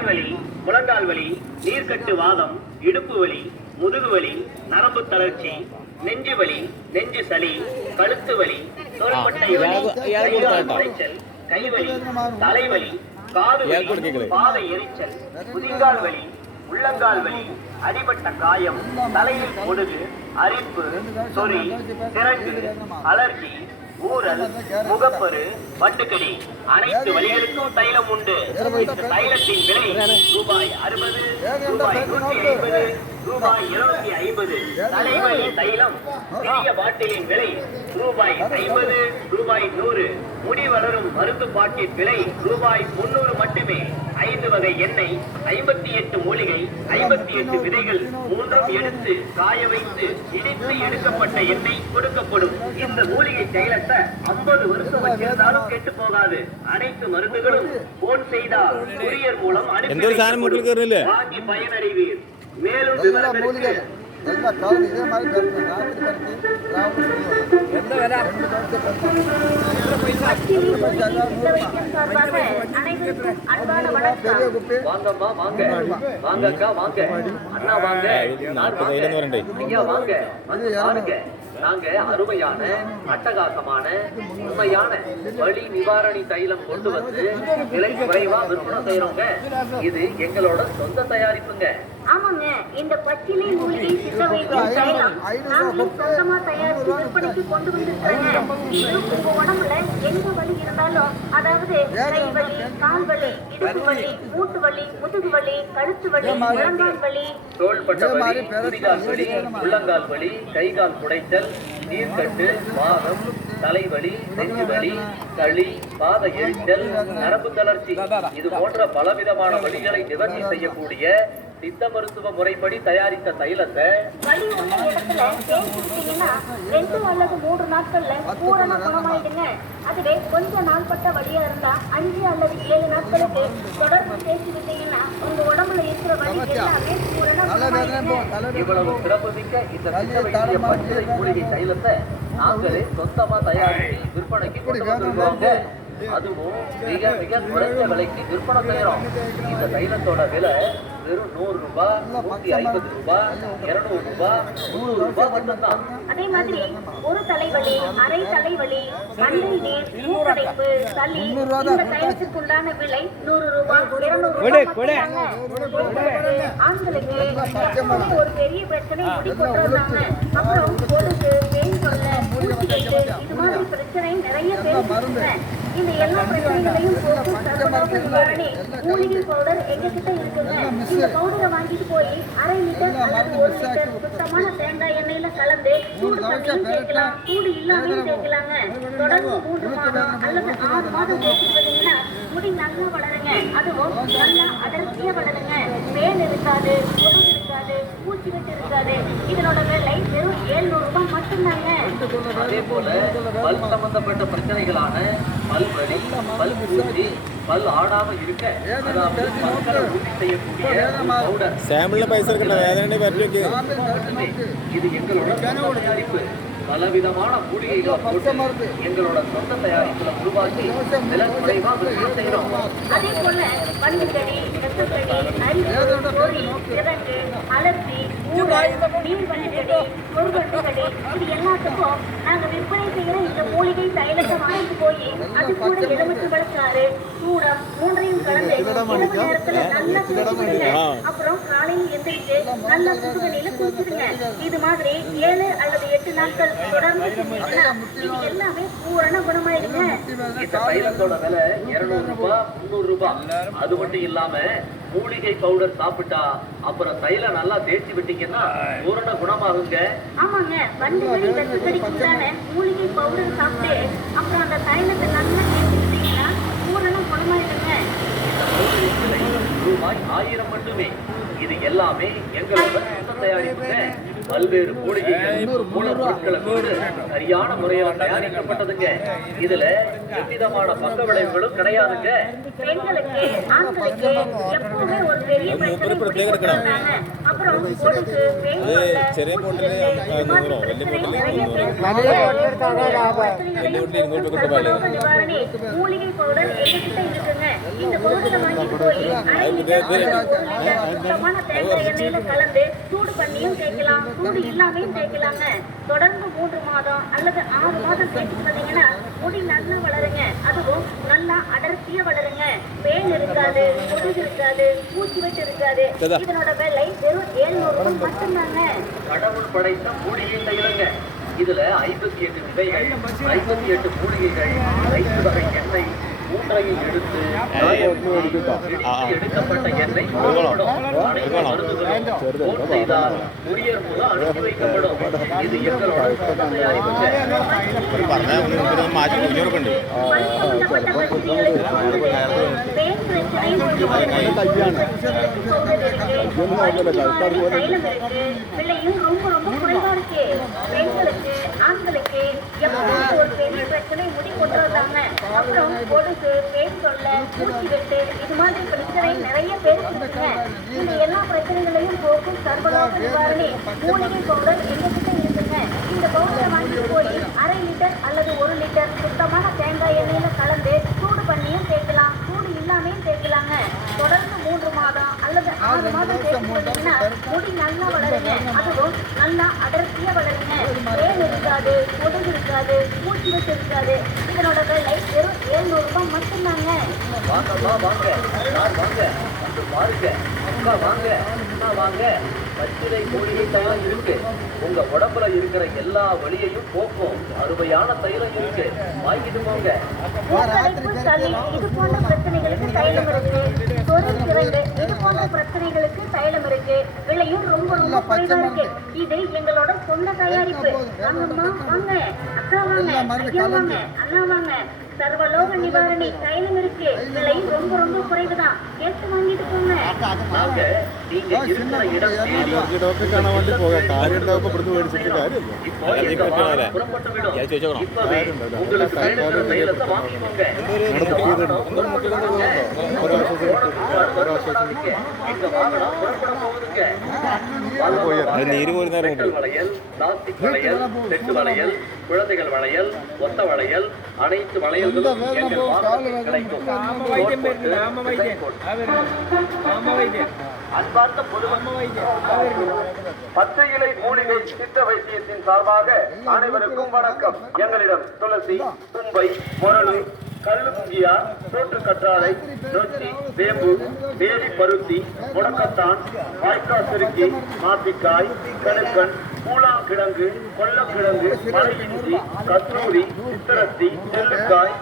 கால்வலி, முழங்கால் வலி, நீர்க்கட்டு வாதம், இடுப்பு வலி, முதுகு வலி, நரம்பு தளர்ச்சி, நெஞ்சு வலி, நெஞ்சு சளி, கழுத்து வலி, தோள்பட்டை வலி, குடைச்சல், கைவலி, தலைவலி, காது வலி, பாதை எரிச்சல், குதிங்கால் வலி, உள்ளங்கால் வலி, அடிபட்ட காயம், தலையில் பொடுகு, அரிப்பு, சொறி, திரட்டு, அலர்ஜி, ஊரல், முகப்பரு, வட்டுக்கடி, அனைத்து வலிகளுக்கும் தைலம் உண்டு. இந்த தைலத்தின் விலை ரூபாய் 60, ரூபாய் 150, ரூபாய் 250. தலைவலி தைலம் சிறிய பாட்டிலின் விலை ரூபாய் 50, ரூபாய் 100. முடி வளரும் மருந்து பாட்டின் விலை ரூபாய் 300 மட்டுமே. 5 வகை எண்ணெய், 58 மூலிகை, 58 விதைகள், மூன்றும் எடுத்து காய வைத்து இடித்து எடுக்கப்பட்ட எண்ணெய் கொடுக்கப்படும். இந்த மூலிகை தைலத்தை 50 வருஷம் வச்சிருந்தாலும் கெட்டு போகாது. அனைத்து மருந்துகளும் போன் செய்தால் கொரியர் மூலம் அனுப்பி வாங்கி பயனடைவீர். மேலும் விவரங்களுக்கு வாங்கம்மா வாங்க, வாங்கக்கா வாங்க, அண்ணா வாங்க, ஐயா வாங்க, வந்து பாருங்க. நாங்க அருமையான, அட்டகாசமான, உண்மையான வலி நிவாரணி தைலம் கொண்டு வந்து விலை குறைவா விற்பனை செய்யறோங்க. இது எங்களோட சொந்த தயாரிப்புங்க. ஆமாங்க, இந்த பச்சிலை மூலிகை சித்த வைத்தியம் தைலம் நாங்களும் சொந்தமா தயாரித்து விற்பனைக்கு கொண்டு வந்திருக்காங்க. இது உங்க உடம்புல எந்த வலி இருந்தாலும், அதாவது கை வலி, கால் வலி, இடுப்பு வலி, மூட்டு வலி, முதுகு வலி, கழுத்து வலி, முழங்கால் வலி, தோள்பட்ட வலி, குதிகால் வலி, உள்ளங்கால் வலி, கைகால் குடைச்சல், நீர்க்கட்டு, வாதம், தலைவலி, நெஞ்சு வலி, சளி, பாத எரிச்சல், நரம்பு தளர்ச்சி, இது போன்ற பலவிதமான வலிகளை நிவர்த்தி செய்யக்கூடிய சித்த மருத்துவ முறைப்படி தயாரித்த தைலத்தை வலி உள்ள இடத்துல தேய்ச்சிட்டீங்கன்னா 2 அல்லது 3 நாட்கள்ல பூரண குணமாயிடுங்க. அதுவே கொஞ்ச நாள்பட்ட வலியா இருந்தா 5 அல்லது 7 நாட்களுக்கு தொடர்ந்து தேய்ச்சி விட்டீங்கன்னா உங்க உடம்புல இருக்கிற வலி எல்லாமே பூரண குணமாயிடுங்க. இவ்வளவு சிறப்புமிக்க இந்த சித்த வைத்திய பச்சிலை மூலிகை தைலத்தை நாங்களே சொந்தமா தயாரித்து விற்பனைக்கு கொண்டு வந்திருக்கோங்க. அதுவும் மிக மிக குறைந்த விலைக்கு விற்பனை செய்யறோம். இந்த தைலத்தோட விலை வெறும் 100 ரூபாய், 150 ரூபாய், 200 ரூபாய், 300 ரூபாய் மட்டும்தான். அதே மாதிரி ஒரு தலைவலி, அரை தலைவலி, மண்டை நீர், மூக்கடைப்பு, சளி, இந்த தைலத்துக்குண்டான விலை 100 ரூபாய், 200 ரூபாய். ஆண்களுக்கு ஒரு பெரிய பிரச்சனை முடி கொட்டுறதாங்க. அப்புறம் பொடுகு, பெயின் தொல்லை, மூச்சுக்கட்டு, இது மாதிரி பிரச்சனை நிறைய பேர். இந்த எல்லா பிரச்சனைகளையும் போக்கு சர்வதோஷ நிவாரணி மூலிகை பவுடர் எங்க கிட்ட இருக்குங்க. இந்த பவுடரை வாங்கிட்டு போய் 1/2 லிட்டர் அல்லது 1 லிட்டர் சுத்தமான தேங்காய் எண்ணெயில கலந்து சூடு பண்ணியும் தேய்க்கலாம், சூடு இல்லாமையும் தேய்க்கலாங்க. தொடர்ந்து 3 மாதம் அல்லது 6 மாதம் தேய்ச்சிட்டு வந்தீங்கன்னா முடி நல்லா வளருங்க. அதுவும் நல்லா அடர்த்தியா வளருங்க. மேல் இருக்காது, பொருள் இருக்காது, பூச்சி வெட்டு இருக்காது. இதனோட விலை வெறும் 700 ரூபாய் மட்டும்தாங்க. அதே போல பல் சம்பந்தப்பட்ட பிரச்சனைகளான பல்வலி, பல் பூச்சி, பல் ஆடாம இருக்க, அதாவது பற்களை உறுதி செய்யக்கூடிய பவுடர் இது எங்களோட தயாரிப்பு. பலவிதமான மூலிகைகள் போட்டு எங்களோட சொந்த தயாரிப்புல உருவாக்கி விலை குறைவா விற்பனை செய்யறோம். அதே போல பன்னிக்கடி, வெத்தக்கடி, அரிப்பு, கோழி, கிழங்கு, அலர்ஜி, ஊழல், நீர் வலிக்கடி, பொருட்கடி, இது எல்லாத்துக்கும் நாங்க விற்பனை செய்யற இந்த மூலிகை தைலத்தை வாங்கிட்டு போய் அது கூட எலுமிச்சை பழச்சாறு, சூடம் 3ஐயும் கலந்து இரவு நேரத்துல நல்லா குடிச்சிடுங்க. அப்புறம் காலையில் எந்திரிச்சு நல்லா சுடுதண்ணியில குடிச்சிடுங்க. இது மாதிரி 7 அல்லது 8 நாட்கள் தொடர்ந்து செஞ்சீங்கன்னா இது எல்லாமே பூரண குணமாயிடுங்க. இந்த தைலத்தோட விலை 200 ரூபாய், 300 ரூபாய். அது மட்டும் இல்லாம மூலிகை பவுடர் சாப்பிட்டா அப்புறம் தைலம் நல்லா தேய்ச்சி விட்டீங்கன்னா பூரண குணமாகுங்க. ஆமாங்க, பன்னிக்கடி, வெத்தக்கடிக்கு உண்டான மூலிகை பவுடர் சாப்பிட்டு அப்புறம் அந்த தைலத்தை நல்லா தேய்ச்சி விட்டீங்கன்னா பூரண குணமாயிடுங்க. இந்த மூலிகை விலை ரூபாய் 1000 மட்டுமே. இது எல்லாமே எங்களோட சொந்த தயாரிப்புங்க. பல்வேறு மூலிகைகள் மூலப்பொருட்களை கொண்டு சரியான முறையில தயாரிக்கப்பட்டதுங்க. இதுல எவ்விதமான பக்க விளைவுகளும் கிடையாதுங்க. பெண்களுக்கு ஆண்களுக்கு எப்பவுமே ஒரு பெரிய பிரச்சனை முடி கொட்டுறதுதாங்க. அப்புறம் பொடுகு, பெண் தொல்லை, இது மாதிரி பிரச்சனை நிறைய சர்வலோக நிவாரணி மூலிகை பவுடர் எங்ககிட்ட இருக்குங்க. இந்த பவுடரை வாங்கிட்டு போய் 1/2 லிட்டர் அல்லது 1 லிட்டர் சுத்தமான தேங்காய் எண்ணெயில கலந்து சூடு பண்ணியும் தேய்க்கலாம், சூடு இல்லாமையும் தேய்க்கலாங்க. தொடர்ந்து 3 மாதம் அல்லது 6 மாதம் தேய்ச்சிட்டு வந்தீங்கன்னா முடி நல்லா வளருங்க. அதுவும் நல்லா அடர்த்தியா வளருங்க. பேன் இருக்காது, பொடுகு இருக்காது, பூச்சி வெட்டு இருக்காது. இதனோட விலை வெறும் 700 ரூபாய் மட்டும்தாங்க. கடவுள் படைத்த மூலிகை தைலங்க. இதுல 58 விதைகள், 58 மூலிகைகள், 5 வகை எண்ணெய், 3ஐயும் எடுத்து எடுக்கப்பட்ட எண்ணெய் போன் செய்தால் கொரியர் மூலம் அனுப்பி வைக்கப்படும். இது எங்களோட சொந்த தயாரிப்புங்க. விலையும் ரொம்ப ரொம்ப குறைவா இருக்கு. பெண்களுக்கு ஆண்களுக்கு எப்பவும் ஒரு பெரிய பிரச்சனை முடி கொட்டுறதாங்க. அப்புறம் பொடுகு, பேன் தொல்லை, பூச்சி வெட்டு இது மாதிரி பிரச்சனை நிறைய பேருக்கு இருக்குங்க. இந்த எல்லா பிரச்சனைகளையும் போக்கும் சர்வலோக நிவாரணி மூலிகை பவுடர் எங்ககிட்ட இருக்குங்க. இந்த பவுடரை வாங்கி போய் 1/2 லிட்டர் அல்லது 1 லிட்டர் சுத்தமான தேங்காய் எண்ணெயில கலந்து சூடு பண்ணியும் தேய்க்கலாம், சூடு இல்லாமையும் தேய்க்கலாங்க. தொடர்ந்து 3 மாதம் அல்லது 6 மாதம் தேய்ச்சி வந்தீங்கன்னா முடி நல்லா வளருங்க. அதுவும் நல்லா அடர்த்தியா வளருங்க. பேன் இருக்காது, பொடுகு இருக்காது, பூச்சி வெட்டு இருக்காது. இதனோட விலை வெறும் 700 ரூபாய் மட்டும்தாங்க. வாங்கம்மா வாங்க, யார் வாங்க, வந்து பாருங்க. அக்கா வாங்க, அண்ணா வாங்க. பச்சிலை மூலிகை தைலம் இருக்கு. உங்க உடம்புல இருக்கிற எல்லா வலியையும் போக்கும் அருமையான தைலம் இருக்கு. வாங்கிட்டு போங்க. மூக்கடைப்பு, சளி இது போன்ற பிரச்சனைகளுக்கு தைலம் இருக்கு. சொறி சிறங்கு இது போன்ற பிரச்சனைகளுக்கு தைலம் இருக்கு. விலையும் ரொம்ப ரொம்ப குறைவா இருக்கு. இது எங்களோட சொந்த தயாரிப்பு. வாங்கம்மா வாங்க, அக்கா வாங்க, ஐயா வாங்க, அண்ணா வாங்க. சர்வலோக நிவாரணி தைலம் இருக்கு. விலையும் ரொம்ப ரொம்ப குறைவுதான். கேட்டு வாங்கிட்டு போங்க. நாங்க நீங்க இருக்கிற இடம் தேடி இப்போ எங்க வாகனம் புறப்பட்டு விடும். இப்பவே உங்களுக்கு வேணுங்கிற தைலத்தை வாங்கிக்கோங்க. எங்க வாகனம் புறப்பட்டு விடுங்க. எங்க வாகனம் புறப்பட போகுதுங்க. மெட்டல் வளையல், பிளாஸ்டிக் வளையல், செட்டு வளையல், குழந்தைகள் வளையல், ஒத்த வளையல், அனைத்து வளையல்களும் எங்கள் வாகனத்தில் கிடைக்கும். அன்பார்ந்த பொதுமக்கள், பச்சை இலை மூலிகை சித்த வைத்தியத்தின் சார்பாக அனைவருக்கும் வணக்கம். எங்களிடம் துளசி, தும்பை, முரளு, கல்லுங்கியா, சோற்று கற்றாழை, நொச்சி, வேம்பு, வேலி பருத்தி, முடக்கத்தான், வாய்க்கால் சுருக்கி, மாசிக்காய், கணுக்கன், பூலாங்கிழங்கு, கொல்லக்கிழங்கு, மலை இஞ்சி, கஸ்தூரி, சித்திரத்தி, நெல்லுக்காய்,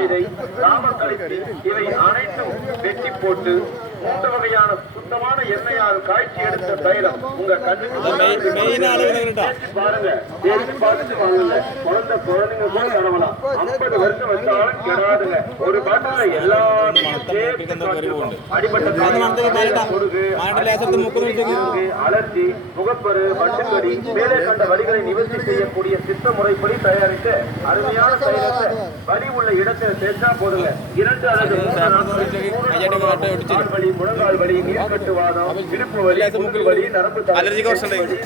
விதை, ராமக்கழிச்சி இவை அனைத்தும் வெட்டி போட்டு 3 வகையான சுத்தமான எண்ணெயால் காய்ச்சி எடுத்த தைலம் உங்க கண்ணுக்கு பாருங்க. தேடி பார்த்துட்டு வாங்குங்க. குழந்தைங்க கூட தடவலாம். 50 வருஷம் வச்சாலும் கெடாதுங்க. ஒரு பாட்டில எல்லாத்தையும் அடிப்பட்ட பொடுகு, அலர்ஜி, முகப்பரு, வண்டுக்கடி மேலே கண்ட வலிகளை நிவர்த்தி செய்யக்கூடிய சித்த முறைப்படி தயாரித்த அருமையான தைலத்தை வலி உள்ள இடத்தில் சேர்த்தா போதுங்க. 2 அல்லது 3 நாட்கள் வலி, முழங்கால் வலி, நீர்க்கட்டு வாதம், இடுப்பு வலி, முதுகு வலி, நரம்பு தளர்ச்சி,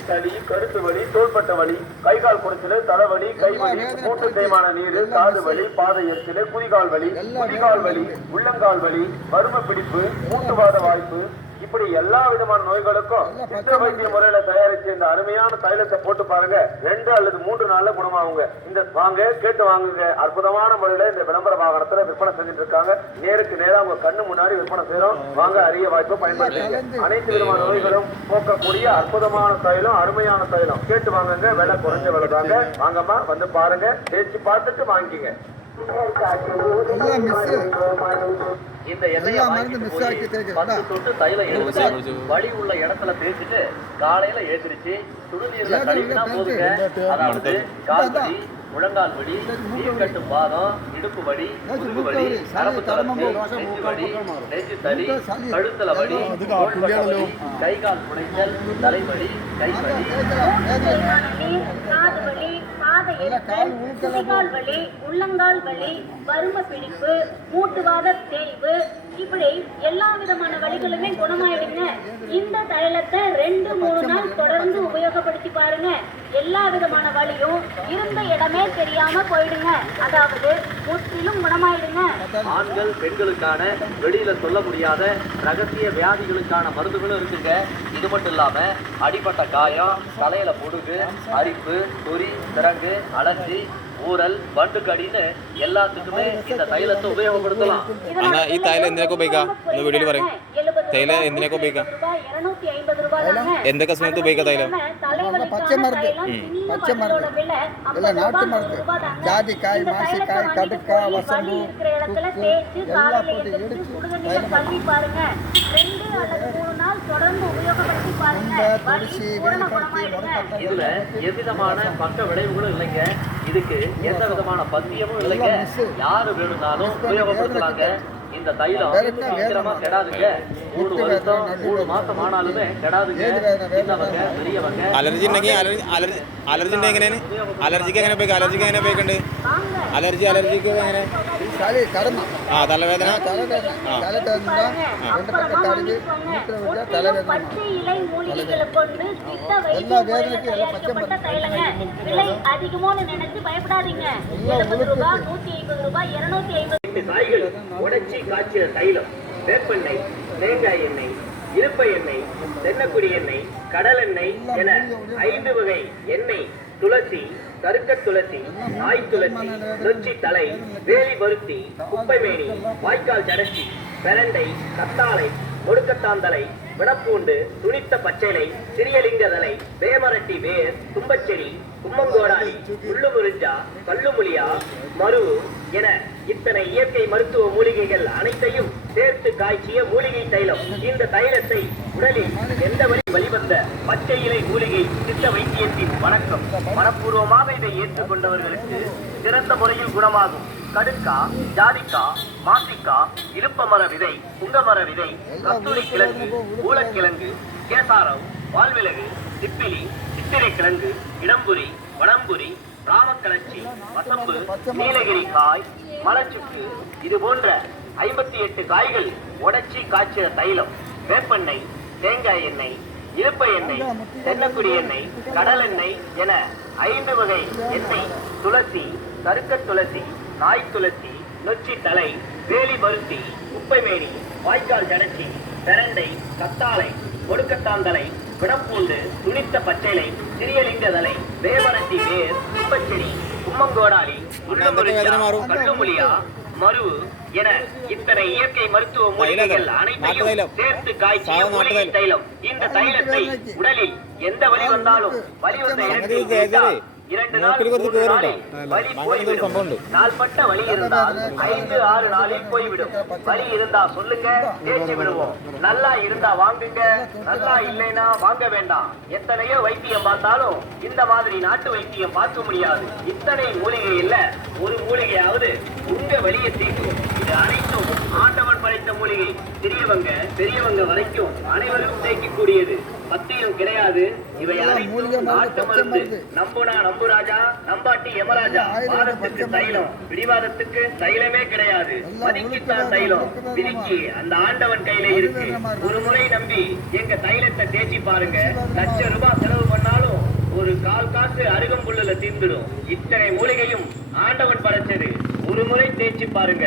சளி, கருத்து வலி, தோள்பட்ட வலி, கை கால் குடைச்சல், தலைவலி, கை வலி, மூட்டு தேய்மான நீர், காது வலி, பாதை எரிச்சல், குதிகால் வலி, முதிகால் வலி, உள்ளங்கால் வலி, மரும பிடிப்பு, மூட்டுவாத வாய்ப்பு, இப்படி எல்லா விதமான நோய்களுக்கும் சித்த வைத்திய முறையில தயாரிச்ச இந்த அருமையான தைலத்தை போட்டு பாருங்க. 2 அல்லது 3 நாள்ல குணமாகுங்க. இந்த வாங்க, கேட்டு வாங்குங்க. அற்புதமான முறையில இந்த விளம்பர வாகனத்துல விற்பனை செஞ்சுட்டு இருக்காங்க. நேருக்கு நேரா உங்க கண்ணு முன்னாடி விற்பனை செய்யறோம். வாங்க, அரிய வாய்ப்பை பயன்படுத்துங்க. அனைத்து விதமான நோய்களும் போக்கக்கூடிய அற்புதமான தைலம், அருமையான தைலம். கேட்டு வாங்குங்க. விலை குறைஞ்ச விலை தாங்க. வாங்கம்மா, வந்து பாருங்க, தேய்ச்சி பார்த்துட்டு வாங்கிக்கங்க. இந்த எண்ணெயை வாங்கிட்டு போய் 10 சொட்டு தைலம் எடுத்து வலி உள்ள இடத்துல தேய்ச்சிட்டு காலையில ஏத்திருச்சு சுடுநீர்ல கழுவினா போதுங்க. அதாவது கால் வலி, முழங்கால் வலி, நீர்க்கட்டும் வாதம், இடுப்பு வலி, முதுகு வலி, நரம்பு தளர்ச்சி, நெஞ்சு வலி, நெஞ்சு சளி, கழுத்துல வலி, தோள்பட்டை வலி, கை கால் புடைத்தல், தலைவலி, கைவலி, காது வலி, பாத எரிச்சல், குதிகால் வலி, உள்ளங்கால் வலி, வரும பிடிப்பு, மூட்டுவாத தேய்வு, இப்படி எல்லா விதமான வலிகளுமே குணமாயிடுங்க. இந்த தைலத்தை 2-3 நாள் தொடர்ந்து உபயோகப்படுத்தி பாருங்க. எல்லா விதமான வலியும் இருந்த இடமே தெரியாம போயிடுங்க. அதாவது முற்றிலும் குணமாயிடுங்க. ஆண்கள் பெண்களுக்கான வெளியில சொல்ல முடியாத ரகசிய வியாதிகளுக்கான மருந்துகளும் இருக்குங்க. இது மட்டும் இல்லாம அடிபட்ட காயம், தலையில பொடுகு, அரிப்பு, சொறி, சிரங்கு, அலர்ஜி, ஊரல், வண்டு கடின்னு எல்லாத்துக்குமே இந்த தைலத்தை உபயோகப்படுத்தலாம். ഈ തൈലം എന്തിനൊക്കെ ഉപയോഗിക്കാം ഒന്ന് വീഡിയോയിൽ പറയും. തൈലം എന്തിനൊക്കെ ഉപയോഗിക്കാം? എന്തൊക്കെ സമയത്ത് ഉപയോഗിക്കാം തൈലം? പച്ചമരുന്ന് എല്ലാം നാട്ടുമരുന്ന് ജാതിക്കായ്, മാസിക്കായ്, കടുക്ക, വസമ്പു, എല്ലാം പോട്ട് ഇടിച്ച് கல்வி பாருங்க. 2 அல்லது 3 நாள் தொடர்ந்து உபயோகப்படுத்தி பாருங்க. துளசி, வேல்படுத்தி, இதுல எவ்விதமான பக்க விளைவுகளும் இல்லைங்க. இதுக்கு எந்த விதமான பத்தியமும் இல்லைங்க. யாரு வேணும்னாலும் உபயோகப்படுத்தலாங்க. இந்த தைலம் சீக்கிரமா கெடாதுங்க. 3 வருஷம் 3 மாசம் ஆனாலுமே கெடாதுங்க. சின்னவங்க பெரியவங்க അലർജി ഉണ്ടെങ്കിൽ അലർജി ഉണ്ടെങ്കിൽ എങ്ങനെയാണ്? അലർജിക്ക് എങ്ങനെ ഉപയോഗിക്കാം? അലർജിക്ക് എങ്ങനെ ഉപയോഗിക്കുന്നുണ്ട്? അലർജിക്ക് എങ്ങനെ? சளி கருமா തലവേദന தலைவேதனை ரெண்டு பக்கம் தடவி மூட்டை வச்சா தலைவேதனை பச்சை இலை மூலிகைகளை கொண்டு சித்த வைத்தியம் தயாரிக்கப்பட்ட தைலங்க. விலை அதிகமோன்னு நினைச்சு பயப்படாதீங்க. 70 ரூபாய், 150 ரூபாய், 250. காய்கள் உடைச்சி காய்ச்சிற தைலம், வேப்பெண்ணெய், தேங்காய் எண்ணெய், இலுப்பை எண்ணெய், தென்னக்குடி எண்ணெய், கடல் எண்ணெய் என 5 வகை எண்ணெய், துளசி, கருக்க துளசி, நாய் துளசி, நொச்சி தலை, வேலி பருத்தி, குப்பைமேனி, வாய்க்கால் ஜடச்சி, பெரண்டை, கத்தாழை, ஒடுக்கத்தாந்தலை, விடப்பூண்டு, துணித்த பச்சிலை, சிறியலிங்க தலை, வேமரட்டி வேர், தும்பச்செடி, கும்மங்கோடாலி, முள்ளுமுறிஞ்சா, கல்லுமுலியா, மரு என இத்தனை இயற்கை மருத்துவ மூலிகைகள் அனைத்தையும் சேர்த்து காய்ச்சிய மூலிகை தைலம். இந்த தைலத்தை உடலில் எந்த வழிவந்த பச்சை இலை மூலிகை சித்த வைத்தியத்தின் வணக்கம். மனப்பூர்வமாக இதை ஏற்றுக்கொண்டவர்களுக்கு சிறந்த முறையில் குணமாகும். கடுக்கா, ஜாதிக்கா, மாசிக்கா, இலுப்பமர விதை, புங்கமர விதை, கஸ்தூரி கிழங்கு, ஊலக்கிழங்கு, கேசாரம், வால்விலகு, திப்பிலி, சித்திரை கிழங்கு, இடம்புரி, வடம்புரி, ராமக்கிளச்சி, வசம்பு, நீலகிரி காய், மலச்சுக்கு, இது போன்ற 58 காய்கள் உடைச்சி காய்ச்சிய தைலம், வேப்பெண்ணெய், தேங்காய் எண்ணெய், இலுப்பை எண்ணெய், தென்னக்குடி எண்ணெய், கடல் எண்ணெய் என 5 வகை எண்ணெய், துளசி, கருக்க துளசி, நாய் துளசி, நொச்சி தலை, வேலி பருத்தி, குப்பைமேனி, வாய்க்கால் ஜடச்சி, பெரண்டை, கத்தாழை, ஒடுக்கத்தாந்தலை, விடப்பூண்டு, துணித்த பச்சிலை, சிறியலிங்க தலை, வேவரட்டி வேர், தும்பச்செடி, கும்மங்கோடாலி, கல்லுமுலியா, மரு என இத்தனை இயற்கை மருத்துவ மூலிகைகள் அனைத்தையும் சேர்த்து காய்ச்சிய மூலிகை தைலம். இந்த தைலத்தை உடலில் எந்த வலி வந்தாலும் வலி வந்த இடத்தில் 2 நாள் 3 நாளில் வலி போய்விடும். நாள்பட்ட வலி இருந்தால் 5-6 நாளில் போய்விடும். வலி இருந்தா சொல்லுங்க, தேய்ச்சி விடுவோம். நல்லா இருந்தா வாங்குங்க, நல்லா இல்லைன்னா வாங்க வேண்டாம். எத்தனையோ வைத்தியம் பார்த்தாலும் இந்த மாதிரி நாட்டு வைத்தியம் பார்க்க முடியாது. இத்தனை மூலிகை இல்ல, ஒரு மூலிகையாவது உங்க வலியை தீர்க்கும். இது அனைத்தும் ஆண்டவன் படைத்த மூலிகை. சிறியவங்க பெரியவங்க வரைக்கும் அனைவரும் தேய்க்கக்கூடியது. பத்தியம் கிடையாது. இவை அனைத்தும் நாட்டு மருந்து. நம்புனா நம்பு ராஜா, நம்பாட்டி யமராஜா. வாதத்துக்கு தைலம், பிடிவாதத்துக்கு தைலமே கிடையாது. மதிக்குத்தான் தைலம். விதிக்கு அந்த ஆண்டவன் கையில இருக்கு. ஒரு முறை நம்பி எங்க தைலத்தை தேய்ச்சி பாருங்க. ₹1,00,000 செலவு பண்ணாலும் ஒரு 1/4 காசு அருகம்புல்லுல தீர்ந்துடும். இத்தனை மூலிகையும் ஆண்டவன் படைச்சது. ஒரு முறை தேய்ச்சி பாருங்க.